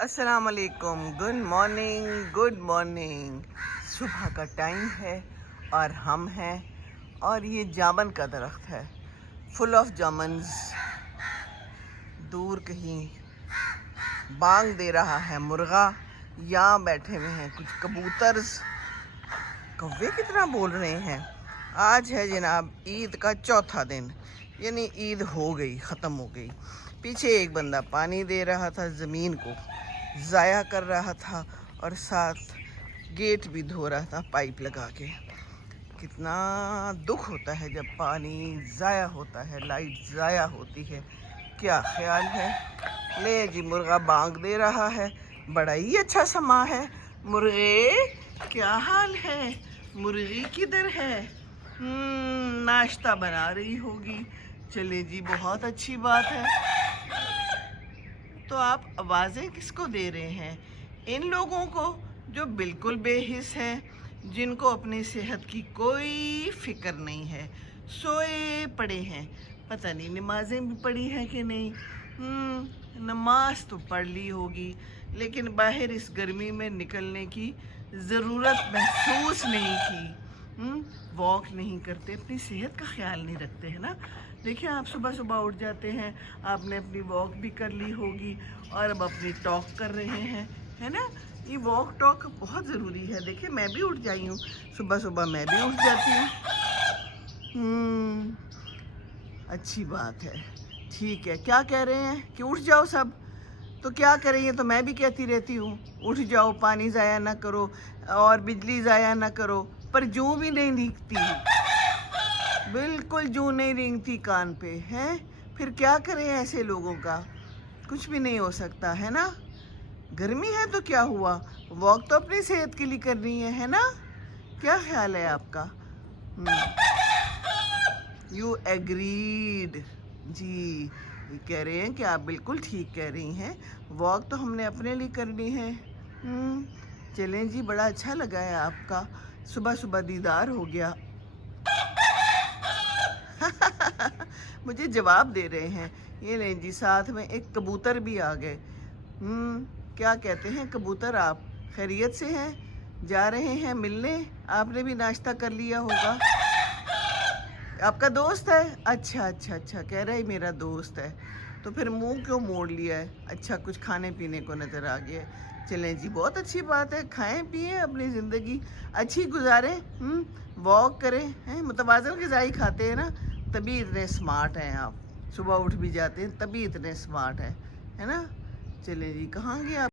السلام علیکم، good morning. صبح کا ٹائم ہے اور ہم ہیں، اور یہ جامن کا درخت ہے، فل آف جامنز۔ دور کہیں بانگ دے رہا ہے مرغا، یہاں بیٹھے ہوئے ہیں کچھ کبوترز۔ کوے کتنا بول رہے ہیں۔ آج ہے جناب عید کا چوتھا دن، یعنی عید ہو گئی، ختم ہو گئی۔ پیچھے ایک بندہ پانی دے رہا تھا، زمین کو ضائع کر رہا تھا، اور ساتھ گیٹ بھی دھو رہا تھا پائپ لگا کے۔ کتنا دکھ ہوتا ہے جب پانی ضائع ہوتا ہے، لائٹ ضائع ہوتی ہے۔ کیا خیال ہے؟ لے جی مرغا بانگ دے رہا ہے، بڑا ہی اچھا سما ہے۔ مرغے کیا حال ہے؟ مرغی کدھر ہے؟ ناشتہ بنا رہی ہوگی۔ چلے جی، بہت اچھی بات ہے۔ تو آپ آوازیں کس کو دے رہے ہیں؟ ان لوگوں کو جو بالکل بے حس ہیں، جن کو اپنی صحت کی کوئی فکر نہیں ہے، سوئے پڑے ہیں۔ پتہ نہیں نمازیں بھی پڑھی ہیں کہ نہیں۔ نماز تو پڑھ لی ہوگی، لیکن باہر اس گرمی میں نکلنے کی ضرورت محسوس نہیں کی۔ واک نہیں کرتے، اپنی صحت کا خیال نہیں رکھتے ہیں نا۔ دیکھیں، آپ صبح صبح اٹھ جاتے ہیں، آپ نے اپنی واک بھی کر لی ہوگی، اور اب اپنی ٹاک کر رہے ہیں، ہے نا۔ یہ واک ٹاک بہت ضروری ہے۔ دیکھیں، میں بھی اٹھ جائی ہوں، صبح صبح میں بھی اٹھ جاتی ہوں۔ اچھی بات ہے، ٹھیک ہے۔ کیا کہہ رہے ہیں کہ اٹھ جاؤ سب؟ تو کیا کریں، یہ تو میں بھی کہتی رہتی ہوں، اٹھ جاؤ، پانی ضائع نہ کرو اور بجلی ضائع نہ کرو، پر جوں بھی نہیں دکھتی، بالکل جوں نہیں رینگتی کان پہ ہے۔ پھر کیا کریں ایسے لوگوں کا؟ کچھ بھی نہیں ہو سکتا ہے نا۔ گرمی ہے تو کیا ہوا، واک تو اپنی صحت کے لیے کرنی ہے نا۔ کیا خیال ہے آپ کا؟ You agreed? جی، یہ کہہ رہے ہیں کہ آپ بالکل ٹھیک کہہ رہی ہیں، واک تو ہم نے اپنے لیے کرنی ہے۔ چلیں جی، بڑا اچھا لگا ہے آپ کا صبح صبح دیدار ہو گیا۔ مجھے جواب دے رہے ہیں۔ یہ لیں جی، ساتھ میں ایک کبوتر بھی آ گئے۔ کیا کہتے ہیں کبوتر، آپ خیریت سے ہیں؟ جا رہے ہیں ملنے؟ آپ نے بھی ناشتہ کر لیا ہوگا۔ آپ کا دوست ہے؟ اچھا اچھا اچھا، کہہ رہے میرا دوست ہے، تو پھر منہ کیوں موڑ لیا ہے؟ اچھا، کچھ کھانے پینے کو نظر آ گیا ہے۔ چلیں جی، بہت اچھی بات ہے، کھائیں پیئیں، اپنی زندگی اچھی گزاریں، واک کریں، متوازن غذائی کھاتے ہیں نا، تبھی اتنے سمارٹ ہیں آپ۔ صبح اٹھ بھی جاتے ہیں تبھی اتنے سمارٹ ہیں، ہے نا۔ چلیں جی، کہاں گے آپ؟